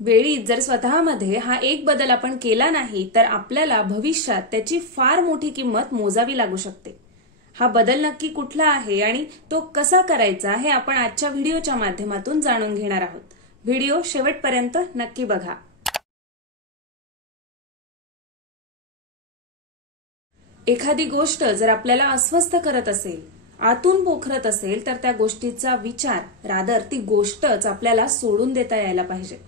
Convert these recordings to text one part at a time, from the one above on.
वेळीच जर स्वतःमध्ये हा एक बदल आपण केला नाही तर आपल्याला भविष्यात त्याची फार मोठी किंमत मोजावी लागू शकते। हा बदल नक्की कुठला आहे आणि तो कसा करायचा हे आपण आजच्या व्हिडिओच्या माध्यमातून जाणून घेणार आहोत। व्हिडिओ शेवटपर्यंत नक्की बघा। एखादी गोष्ट जर आपल्याला अस्वस्थ करत असेल, आतून पोखरत असेल, तर त्या गोष्टीचा विचार ती गोष्टच आपल्याला सोडून देता यायला पाहिजे।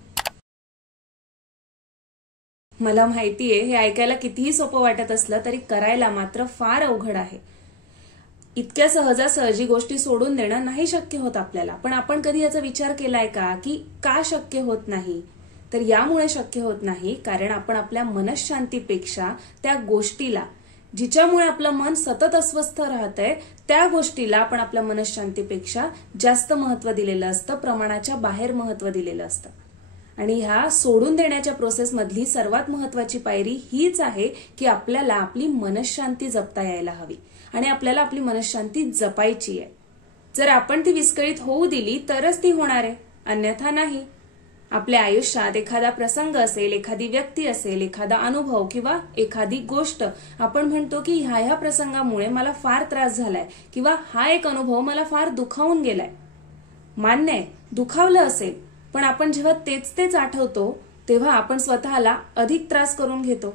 मला माहितीये हे ऐकायला कितीही सोपं वाटत असलं तरी करायला मात्र फार अवघड आहे। इतक्या सहजासहजी गोष्टी सोडून देणं नाही शक्य होत आपल्याला, पण आपण कधी याचा विचार केलाय की का शक्य होत नाही? तर यामुळे शक्य होत नाही कारण आपण आपल्या मनःशांतीपेक्षा त्या गोष्टीला, जिच्यामुळे आपलं मन सतत अस्वस्थ राहतंय, त्या गोष्टीला आपण आपल्या मनःशांतीपेक्षा जास्त महत्त्व दिलेलं असतं, प्रमाणाच्या बाहेर महत्त्व दिलेलं असतं। आणि ह्या सोडून देण्याच्या प्रोसेस मधली सर्वात महत्त्वाची पायरी हीच आहे की आपल्याला आपली मनःशांती जपता यायला हवी आणि आपल्याला आपली मनःशांती जपायची आहे। जर आपण ती विस्कळीत होऊ दिली तरच ती होणार आहे, अन्यथा नाही। आपल्या आयुष्यात एखादा प्रसंग असेल, एखादी व्यक्ती असेल, एखादा अनुभव किंवा एखादी गोष्ट आपण म्हणतो की ह्या प्रसंगामुळे मला फार त्रास झालाय किंवा हा एक अनुभव मला फार दुखावून गेलाय। मान्य आहे, दुखावलं असेल, पण आपण जेव्हा तेच आठवतो तेव्हा आपण स्वतःला अधिक त्रास करून घेतो।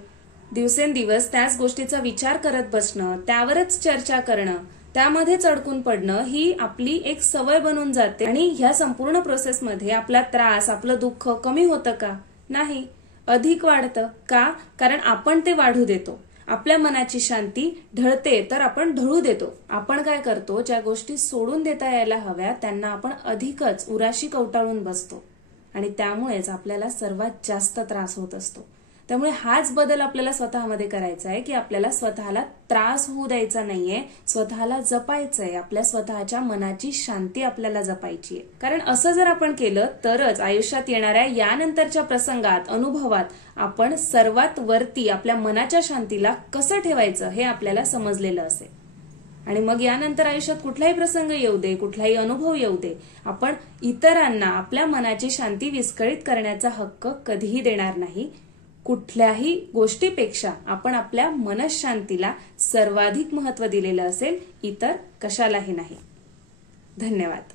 दिवसेंदिवस त्याच गोष्टीचा विचार करत बसणं, त्यावरच चर्चा करणं, त्यामध्येच अडकून पडणं ही आपली एक सवय बनून जाते आणि ह्या संपूर्ण प्रोसेसमध्ये आपला त्रास, आपलं दुःख कमी होतं का? नाही, अधिक वाढतं। का? कारण आपण ते वाढू देतो। आपल्या मनाची शांती ढळते तर आपण ढळू देतो। आपण काय करतो, ज्या गोष्टी सोडून देता यायला हव्या त्यांना आपण अधिकच उराशी कवटाळून बसतो आणि त्यामुळेच आपल्याला सर्वात जास्त त्रास होत असतो। त्यामुळे हाच बदल आपल्याला स्वतःमध्ये करायचा आहे की आपल्याला स्वतःला त्रास होऊ द्यायचा नाहीये, स्वतःला जपायचंय, आपल्या स्वतःच्या मनाची शांती आपल्याला जपायची आहे। कारण असं जर आपण केलं तरच आयुष्यात येणाऱ्या यानंतरच्या प्रसंगात, अनुभवात आपण सर्वात वरती आपल्या मनाच्या शांतीला कसं ठेवायचं हे आपल्याला समजलेलं असेल आणि मग यानंतर आयुष्यात कुठलाही प्रसंग येऊ दे, कुठलाही अनुभव येऊ दे, आपण इतरांना आपल्या मनाची शांती विस्कळीत करण्याचा हक्क कधीही देणार नाही। कुठल्याही गोष्टीपेक्षा आपण आपल्या मनःशांतीला सर्वाधिक महत्त्व दिलेलं असेल, इतर कशालाही नाही। धन्यवाद।